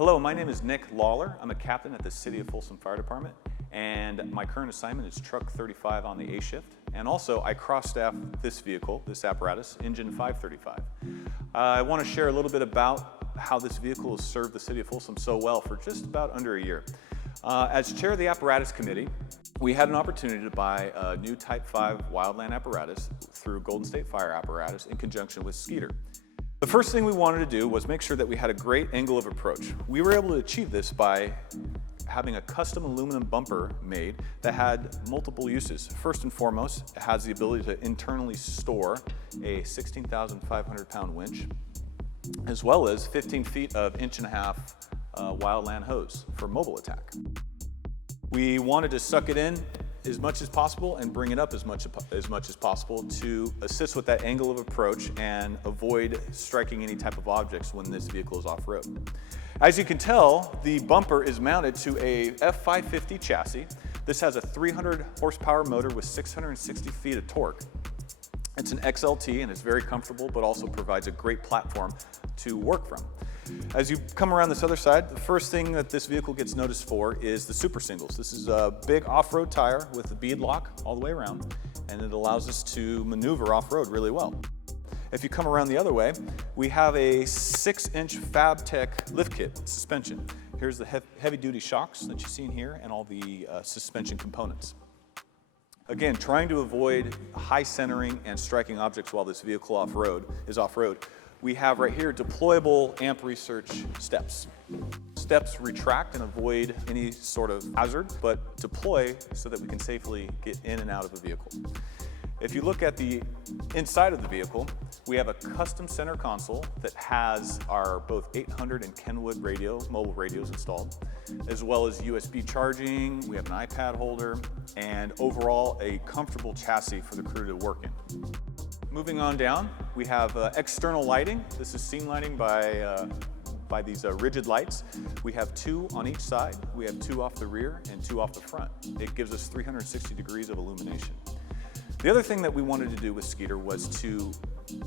Hello, my name is Nick Lawlor. I'm a captain at the City of Folsom Fire Department, and my current assignment is Truck 35 on the A shift. And also, I cross-staff this vehicle, this apparatus, Engine 535. I want to share a little bit about how this vehicle has served the City of Folsom so well for just about under a year. As chair of the Apparatus Committee, we had an opportunity to buy a new Type 5 Wildland apparatus through Golden State Fire Apparatus in conjunction with Skeeter. The first thing we wanted to do was make sure that we had a great angle of approach. We were able to achieve this by having a custom aluminum bumper made that had multiple uses. First and foremost, it has the ability to internally store a 16,500 pound winch, as well as 15 feet of 1.5 inch Wildland hose for mobile attack. We wanted to suck it in as much as possible and bring it up as much as possible to assist with that angle of approach and avoid striking any type of objects when this vehicle is off-road. As you can tell, the bumper is mounted to a F550 chassis. This has a 300 horsepower motor with 660 feet of torque. It's an XLT and it's very comfortable, but also provides a great platform to work from. As you come around this other side, the first thing that this vehicle gets noticed for is the super singles. This is a big off-road tire with a bead lock all the way around, and it allows us to maneuver off-road really well. If you come around the other way, we have a 6-inch FabTech lift kit suspension. Here's the heavy-duty shocks that you see in here and all the suspension components. Again, trying to avoid high centering and striking objects while this vehicle is off-road, we have right here deployable amp research steps. Steps retract and avoid any sort of hazard, but deploy so that we can safely get in and out of the vehicle. If you look at the inside of the vehicle, we have a custom center console that has our both 800 and Kenwood mobile radios installed, as well as USB charging. We have an iPad holder, and overall a comfortable chassis for the crew to work in. Moving on down, we have external lighting. This is scene lighting by these rigid lights. We have 2 on each side. We have 2 off the rear and 2 off the front. It gives us 360 degrees of illumination. The other thing that we wanted to do with Skeeter was to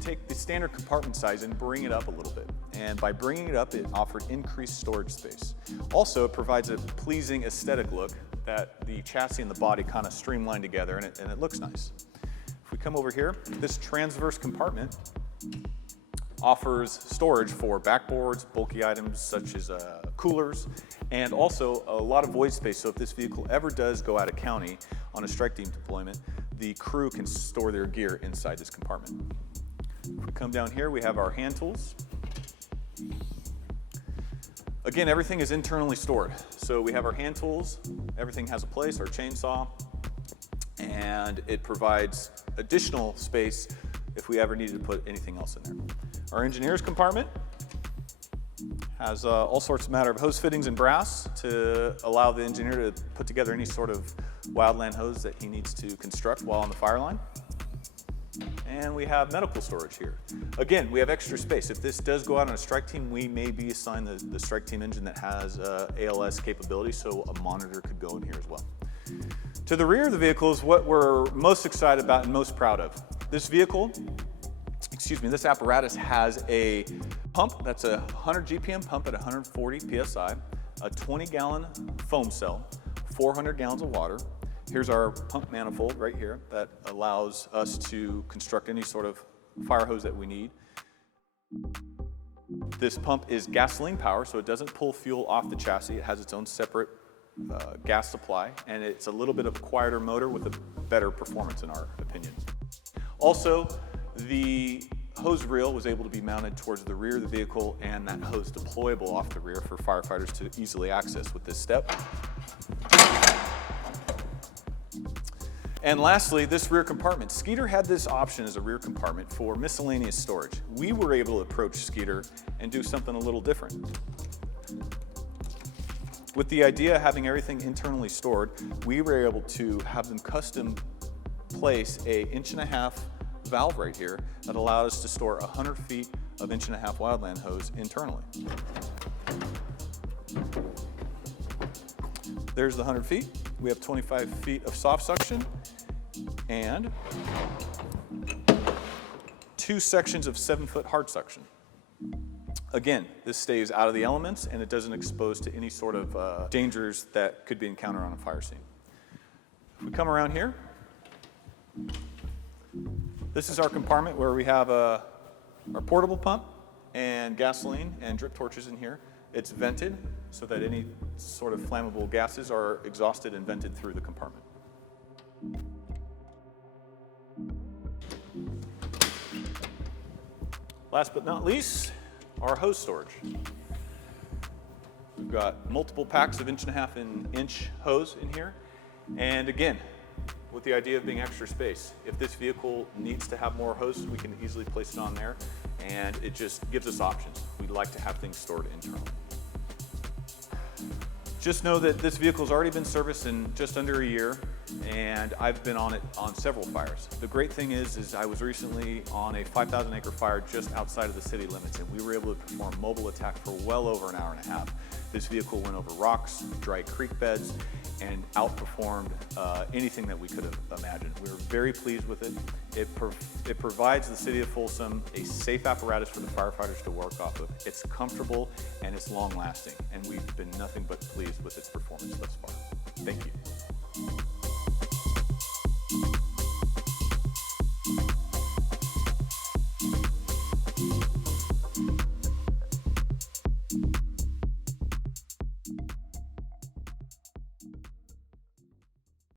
take the standard compartment size and bring it up a little bit. And by bringing it up, it offered increased storage space. Also, it provides a pleasing aesthetic look that the chassis and the body kind of streamline together, and it looks nice. If we come over here, this transverse compartment offers storage for backboards, bulky items such as coolers, and also a lot of void space. So if this vehicle ever does go out of county on a strike team deployment, the crew can store their gear inside this compartment. If we come down here, we have our hand tools. Again, everything is internally stored. So we have our hand tools, everything has a place, our chainsaw, and it provides additional space if we ever needed to put anything else in there. Our engineer's compartment has all sorts of hose fittings and brass to allow the engineer to put together any sort of wildland hose that he needs to construct while on the fire line. And we have medical storage here. Again, we have extra space. If this does go out on a strike team, we may be assigned the strike team engine that has ALS capability, so a monitor could go in here as well. To the rear of the vehicle is what we're most excited about and most proud of. This apparatus has a pump that's a 100 GPM pump at 140 PSI, a 20-gallon foam cell, 400 gallons of water. Here's our pump manifold right here that allows us to construct any sort of fire hose that we need. This pump is gasoline power, so it doesn't pull fuel off the chassis. It has its own separate gas supply, and it's a little bit of a quieter motor with a better performance in our opinion. Also, the hose reel was able to be mounted towards the rear of the vehicle, and that hose deployable off the rear for firefighters to easily access with this step. And lastly, this rear compartment. Skeeter had this option as a rear compartment for miscellaneous storage. We were able to approach Skeeter and do something a little different. With the idea of having everything internally stored, we were able to have them custom place a 1.5 inch valve right here that allowed us to store 100 feet of 1.5 inch wildland hose internally. There's the 100 feet. We have 25 feet of soft suction and 2 sections of 7-foot hard suction. Again, this stays out of the elements and it doesn't expose to any sort of dangers that could be encountered on a fire scene. If we come around here, this is our compartment where we have our portable pump and gasoline and drip torches in here. It's vented so that any sort of flammable gases are exhausted and vented through the compartment. Last but not least, our hose storage. We've got multiple packs of 1.5-inch hose in here. And again, with the idea of being extra space, if this vehicle needs to have more hose, we can easily place it on there, and it just gives us options. We'd like to have things stored internally. Just know that this vehicle's already been serviced in just under a year, and I've been on it on several fires. The great thing is I was recently on a 5,000 acre fire just outside of the city limits, and we were able to perform mobile attack for well over an hour and a half. This vehicle went over rocks, dry creek beds, and outperformed anything that we could have imagined. We were very pleased with it. It provides the city of Folsom a safe apparatus for the firefighters to work off of. It's comfortable and it's long lasting, and we've been nothing but pleased with its performance thus far. Thank you.